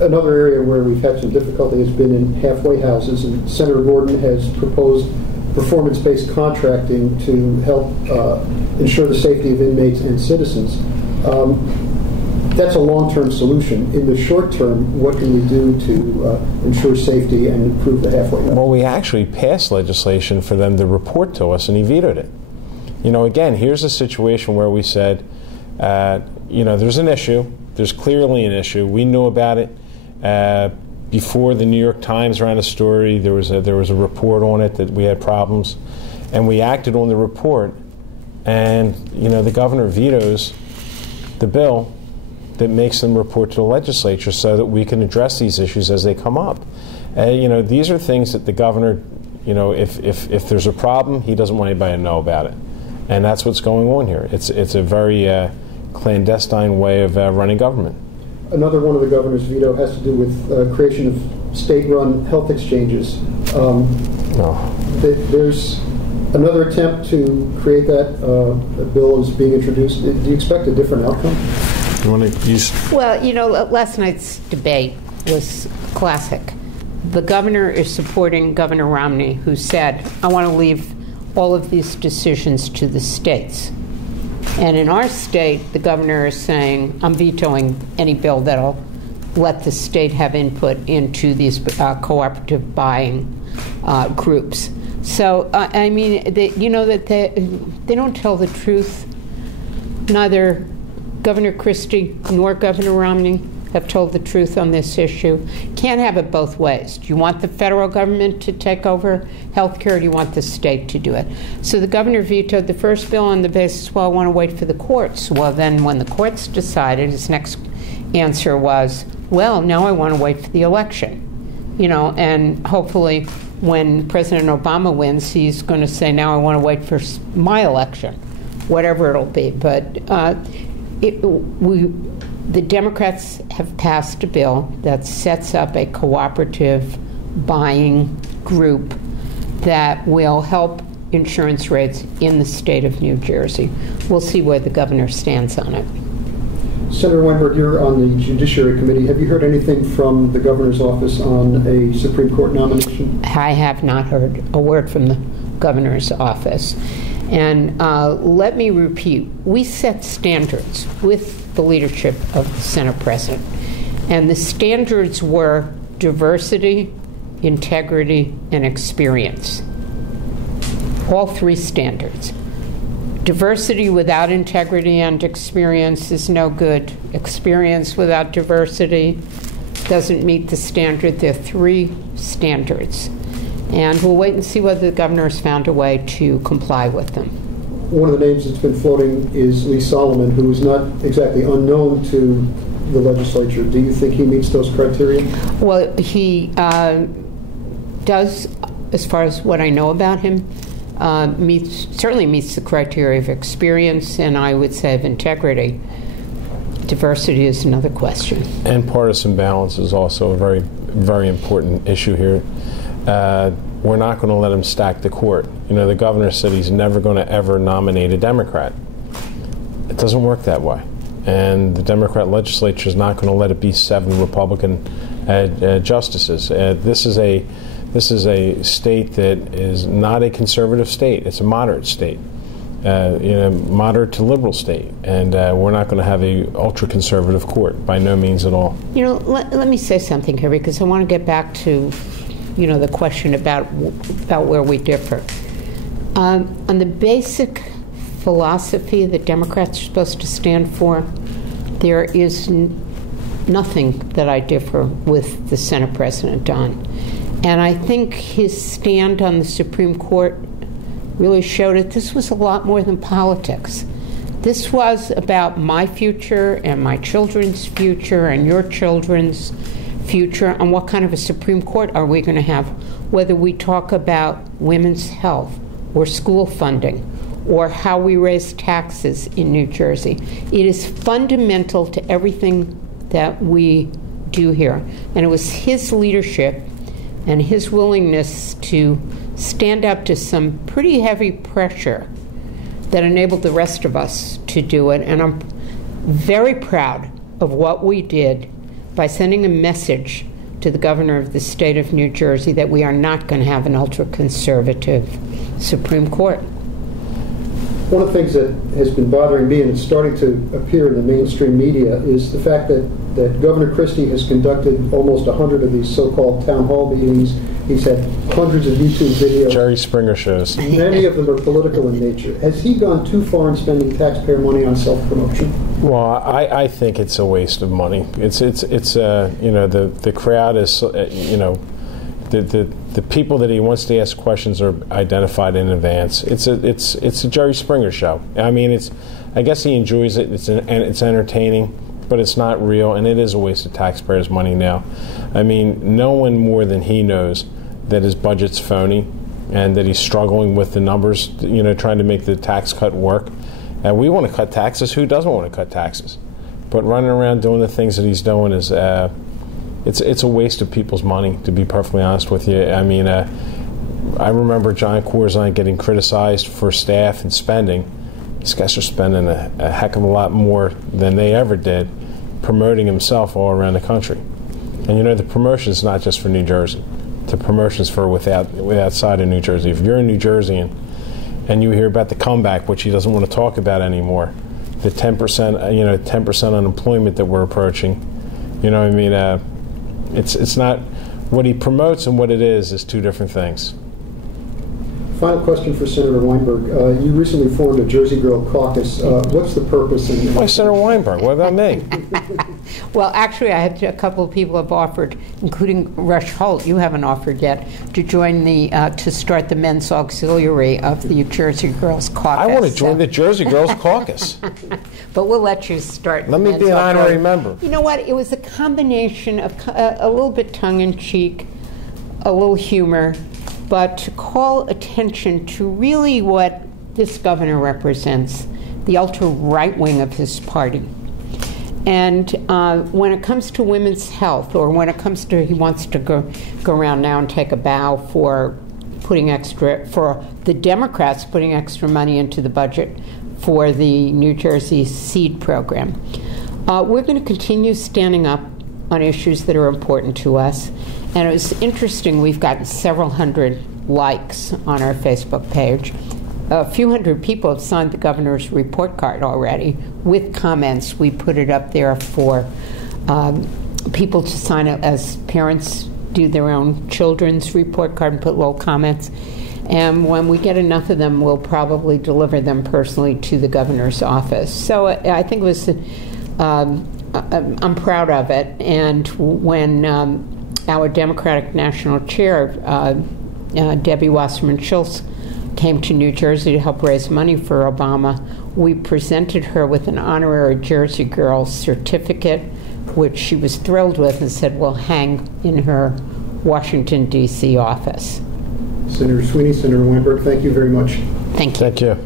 Another area where we've had some difficulty has been in halfway houses, and Senator Gordon has proposed performance-based contracting to help ensure the safety of inmates and citizens. That's a long-term solution. In the short term, what can we do to ensure safety and improve the halfway house? Well, we actually passed legislation for them to report to us, and he vetoed it. Again, here's a situation where we said, there's an issue. There's clearly an issue. We knew about it before the New York Times ran a story. There was a report on it that we had problems, and we acted on the report. And the governor vetoes the bill that makes them report to the legislature so that we can address these issues as they come up. These are things that the governor, if there's a problem, he doesn't want anybody to know about it, and that's what's going on here. It's a very clandestine way of running government. Another one of the governor's veto has to do with creation of state-run health exchanges. There's another attempt to create that. A bill is being introduced. Do you expect a different outcome? You want to use? Well, last night's debate was classic. The governor is supporting Governor Romney, who said, I want to leave all of these decisions to the states. And in our state, the governor is saying, I'm vetoing any bill that'll let the state have input into these cooperative buying groups. So, they don't tell the truth. Neither Governor Christie nor Governor Romney have told the truth on this issue. Can't have it both ways. Do you want the federal government to take over health care, or do you want the state to do it? So the governor vetoed the first bill on the basis, well, I want to wait for the courts. Well, then when the courts decided, his next answer was, well, now I want to wait for the election. And hopefully when President Obama wins, he's going to say, now I want to wait for my election, whatever it'll be. But the Democrats have passed a bill that sets up a cooperative buying group that will help insurance rates in the state of New Jersey. We'll see where the governor stands on it. Senator Weinberg, you're on the Judiciary Committee. Have you heard anything from the governor's office on a Supreme Court nomination? I have not heard a word from the governor's office. And let me repeat, we set standards with the leadership of the Senate President. And the standards were diversity, integrity, and experience. All three standards. Diversity without integrity and experience is no good. Experience without diversity doesn't meet the standard. There are three standards. And we'll wait and see whether the governor has found a way to comply with them. One of the names that's been floating is Lee Solomon, who is not exactly unknown to the legislature. Do you think he meets those criteria? Well, he does, as far as what I know about him, certainly meets the criteria of experience, and I would say of integrity. Diversity is another question. And partisan balance is also a very, very important issue here. We're not going to let him stack the court. The governor said he's never going to ever nominate a Democrat. It doesn't work that way. And the Democrat legislature is not going to let it be 7 Republican justices. This is a state that is not a conservative state. It's a moderate state, moderate to liberal state. And we're not going to have a ultra-conservative court, by no means at all. Let me say something here, because I want to get back to the question about where we differ. On the basic philosophy that Democrats are supposed to stand for, there is nothing that I differ with the Senate President on. And I think his stand on the Supreme Court really showed it. This was a lot more than politics. This was about my future and my children's future and your children's future, and what kind of a Supreme Court are we going to have, whether we talk about women's health or school funding or how we raise taxes in New Jersey. It is fundamental to everything that we do here. And it was his leadership and his willingness to stand up to some pretty heavy pressure that enabled the rest of us to do it. And I'm very proud of what we did by sending a message to the governor of the state of New Jersey that we are not going to have an ultra-conservative Supreme Court. One of the things that has been bothering me, and it's starting to appear in the mainstream media, is the fact that Governor Christie has conducted almost 100 of these so-called town hall meetings. He's had hundreds of YouTube videos. Jerry Springer shows. Many of them are political in nature. Has he gone too far in spending taxpayer money on self-promotion? Well, I think it's a waste of money. It's the crowd is, the people that he wants to ask questions are identified in advance. It's a Jerry Springer show. I mean, I guess he enjoys it. It's entertaining, but it's not real, and it is a waste of taxpayers' money now. I mean, no one more than he knows that his budget's phony and that he's struggling with the numbers, trying to make the tax cut work. And we want to cut taxes. Who doesn't want to cut taxes? But running around doing the things that he's doing is, it's a waste of people's money, to be perfectly honest with you. I mean, I remember John Corzine getting criticized for staff and spending. These guys are spending a heck of a lot more than they ever did promoting himself all around the country. And the promotion is not just for New Jersey. The promotion is for outside of New Jersey. If you're a New Jerseyan and you hear about the comeback, which he doesn't want to talk about anymore, the 10% unemployment that we're approaching, it's not what he promotes and what it is two different things. Final question for Senator Weinberg. You recently formed a Jersey Girl caucus. What's the purpose? Why Senator Weinberg? What about me? Well, actually, I had a couple of people have offered, including Rush Holt. You haven't offered yet to join to start the men's auxiliary of the Jersey Girls caucus. I want to join the Jersey Girls caucus. But we'll let you start. Let me be an honorary member. You know what? It was a combination of a little bit tongue-in-cheek, a little humor, but to call attention to really what this governor represents, the ultra-right wing of his party. And when it comes to women's health, or when it comes to he wants to go around now and take a bow for the Democrats putting extra money into the budget for the New Jersey Seed program. We're going to continue standing up on issues that are important to us. And it was interesting, we've gotten several hundred likes on our Facebook page. A few hundred people have signed the governor's report card already with comments. We put it up there for people to sign up as parents do their own children's report card and put little comments. And when we get enough of them, we'll probably deliver them personally to the governor's office. So I think it was, I'm proud of it. And when our Democratic National Chair, Debbie Wasserman Schultz, came to New Jersey to help raise money for Obama, we presented her with an honorary Jersey Girl certificate, which she was thrilled with and said will hang in her Washington, D.C. office. Senator Sweeney, Senator Weinberg, thank you very much. Thank you. Thank you.